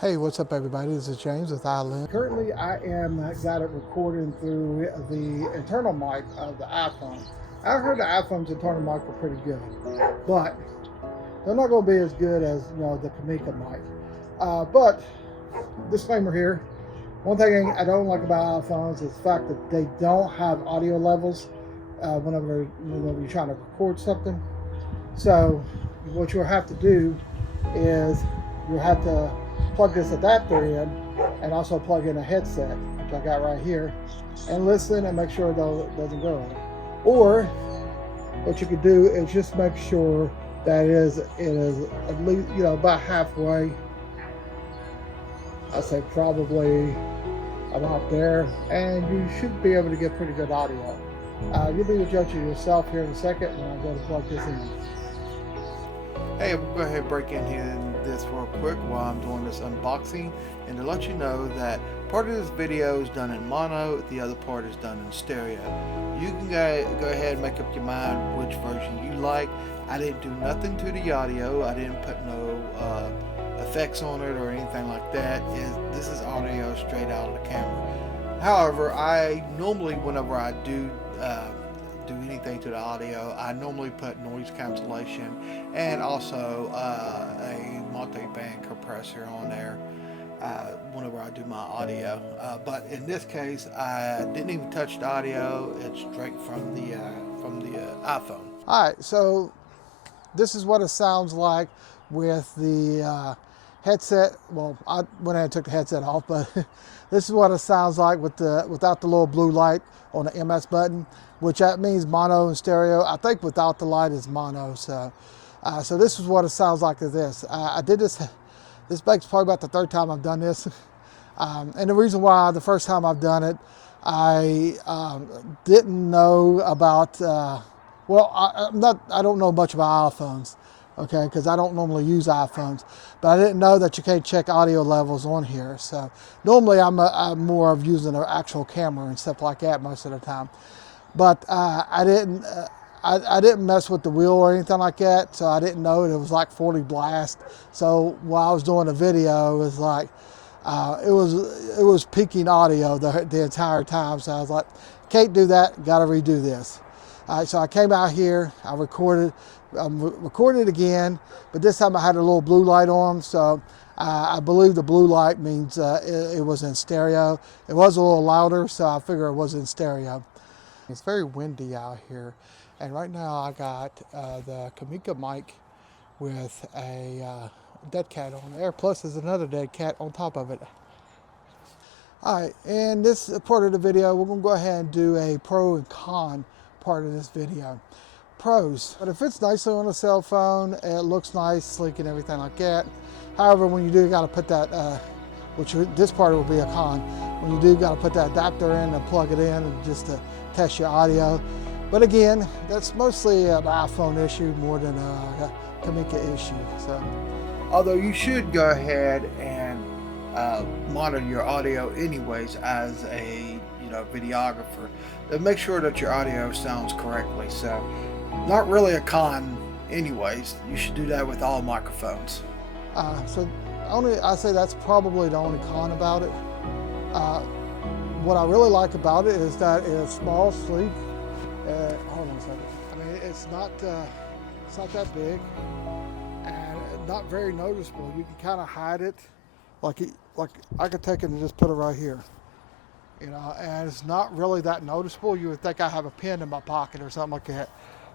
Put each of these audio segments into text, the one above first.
Hey, what's up, everybody? This is James with iLive. Currently, I am got it recording through the internal mic of the iPhone. I've heard the iPhone's internal mic are pretty good, but they're not going to be as good as the Comica mic. But disclaimer here: one thing I don't like about iPhones is the fact that they don't have audio levels whenever you're trying to record something. So, what you'll have to do is you'll have to plug this adapter in and also plug in a headset, which I got right here, and listen and make sure it doesn't go in. Or what you could do is just make sure that it is at least about halfway. I say probably about there, and you should be able to get pretty good audio. You'll be the judge of yourself here in a second when I go to plug this in. Hey, we'll go ahead and break in here in this real quick while I'm doing this unboxing, and to let you know that part of this video is done in mono, the other part is done in stereo. You can go ahead and make up your mind which version you like. I didn't do nothing to the audio. I didn't put no effects on it or anything like that. This is audio straight out of the camera. However, I normally, whenever I do anything to the audio, I normally put noise cancellation and also a multi-band compressor on there whenever I do my audio. But in this case, I didn't even touch the audio. It's straight from the iPhone. All right, so this is what it sounds like with the headset. Well, I went ahead and took the headset off, but this is what it sounds like without the little blue light on the MS button, which that means mono and stereo. I think without the light is mono. So this is what it sounds like to this. I did this. This bike's probably about the third time I've done this, and the reason why the first time I've done it, I didn't know about. I don't know much about iPhones, okay, because I don't normally use iPhones, but I didn't know that you can't check audio levels on here. So normally I'm more of using an actual camera and stuff like that most of the time. But I didn't mess with the wheel or anything like that, so I didn't know it was like 40 blast. So while I was doing the video, it was like it was peaking audio the entire time. So I was like, can't do that, got to redo this. So I came out here, I recorded again, but this time I had a little blue light on, so I believe the blue light means it was in stereo. It was a little louder, so I figure it was in stereo. It's very windy out here, and right now I got the Comica mic with a dead cat on there, plus there's another dead cat on top of it. All right, in this part of the video, we're going to go ahead and do a pro and con part of this video. Pros, but it fits nicely on a cell phone, it looks nice, sleek and everything like that. However, when you do, you got to put that, this part will be a con, when you do got to put that adapter in and plug it in just to test your audio. But again, that's mostly an iPhone issue more than a Comica issue. So, although you should go ahead and monitor your audio anyways as a videographer, to make sure that your audio sounds correctly. So not really a con anyways. You should do that with all microphones. I say that's probably the only con about it. What I really like about it is that it's small, sleek. Hold on a second. I mean, it's not that big and not very noticeable. You can kind of hide it, like I could take it and just put it right here. And it's not really that noticeable. You would think I have a pen in my pocket or something like that.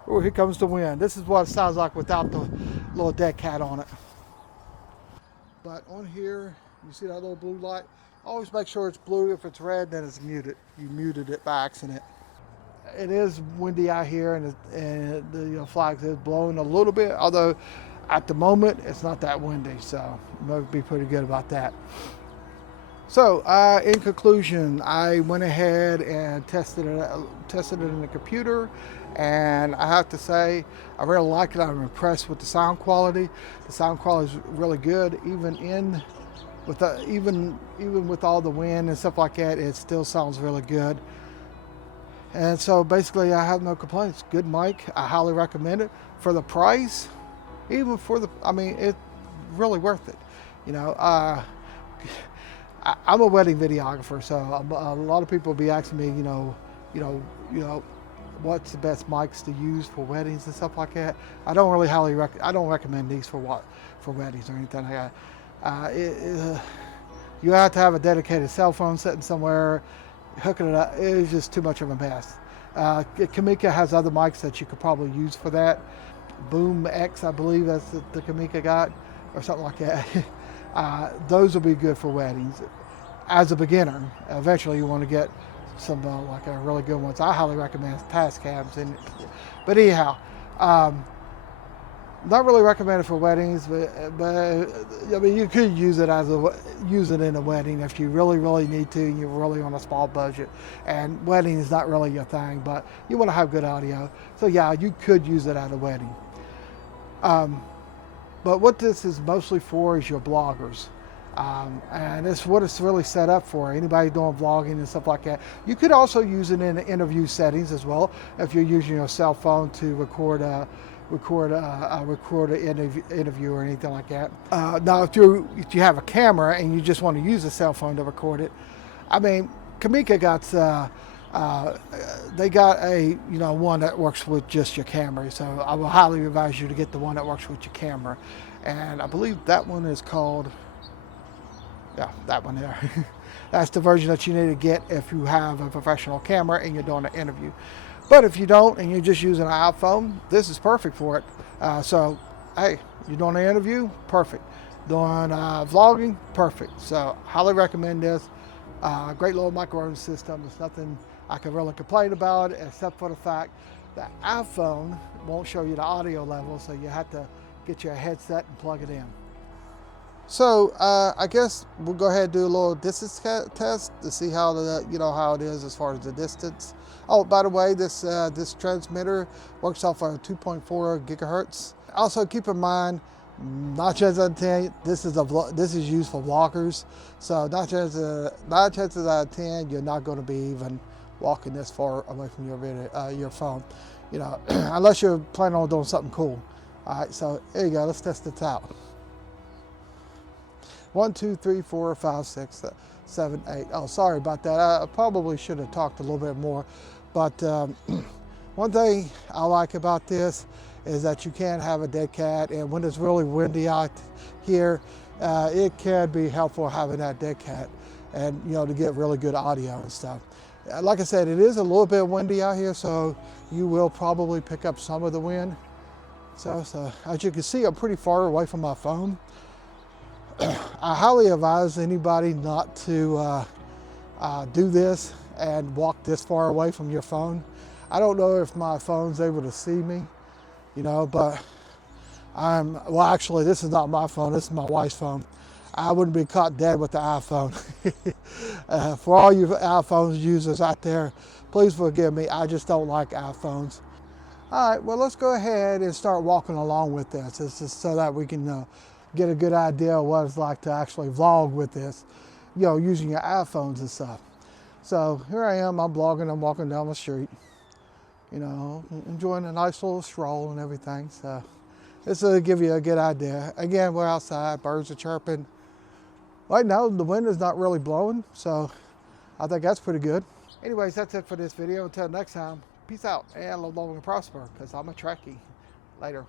Oh, here comes the wind. This is what it sounds like without the little dead cat on it. But on here, you see that little blue light? Always make sure it's blue. If it's red, then it's muted. You muted it by accident. It is windy out here, and the flags is blowing a little bit, although at the moment it's not that windy, so you might be pretty good about that. So, in conclusion, I went ahead and tested it in the computer, and I have to say, I really like it. I'm impressed with the sound quality. The sound quality is really good, even with all the wind and stuff like that. It still sounds really good. And so basically, I have no complaints. Good mic. I highly recommend it for the price. Even for it's really worth it. I'm a wedding videographer, so a lot of people be asking me, what's the best mics to use for weddings and stuff like that. I don't really I don't recommend these for weddings or anything like that. You have to have a dedicated cell phone sitting somewhere, hooking it up. It is just too much of a mess. Comica has other mics that you could probably use for that. Boom X, I believe that's the Comica got, or something like that. Those will be good for weddings. As a beginner, eventually you want to get some like a really good ones. I highly recommend Tascams. But anyhow, not really recommended for weddings, but I mean you could use it in a wedding if you really need to, and you're really on a small budget. And wedding is not really your thing, but you want to have good audio. So yeah, you could use it at a wedding. But what this is mostly for is your bloggers. And it's what it's really set up for. Anybody doing vlogging and stuff like that. You could also use it in interview settings as well. If you're using your cell phone to record an interview or anything like that. Now, if you have a camera and you just want to use a cell phone to record it, I mean, Comica got they got a one that works with just your camera. So I will highly advise you to get the one that works with your camera. And I believe that one is called. Yeah, that one there. That's the version that you need to get if you have a professional camera and you're doing an interview. But if you don't and you're just using an iPhone, this is perfect for it. So, hey, you're doing an interview? Perfect. Doing vlogging? Perfect. So, highly recommend this. Great little microphone system. There's nothing I can really complain about except for the fact that iPhone won't show you the audio level, so you have to get your headset and plug it in. So I guess we'll go ahead and do a little distance test to see how how it is as far as the distance. Oh, by the way, this transmitter works off of 2.4 gigahertz. Also, keep in mind, 9 chances out of 10, this is used for vloggers. So 9 chances out of 10, you're not going to be even walking this far away from your phone, unless you're planning on doing something cool. All right, so here you go. Let's test this out. 1, 2, 3, 4, 5, 6, 7, 8. Oh, sorry about that. I probably should have talked a little bit more. But one thing I like about this is that you can have a dead cat. And when it's really windy out here, it can be helpful having that dead cat and, to get really good audio and stuff. Like I said, it is a little bit windy out here, so you will probably pick up some of the wind. So as you can see, I'm pretty far away from my phone. I highly advise anybody not to do this and walk this far away from your phone. I don't know if my phone's able to see me, but well, actually, this is not my phone. This is my wife's phone. I wouldn't be caught dead with the iPhone. For all you iPhone users out there, please forgive me. I just don't like iPhones. All right, well, let's go ahead and start walking along with this. It's just so that we can get a good idea of what it's like to actually vlog with this, using your iPhones and stuff. So here I am, I'm vlogging, I'm walking down the street, enjoying a nice little stroll and everything. So this will give you a good idea. Again, we're outside, birds are chirping. Right now, the wind is not really blowing, so I think that's pretty good. Anyways, that's it for this video. Until next time, peace out and live long and prosper, because I'm a Trekkie. Later.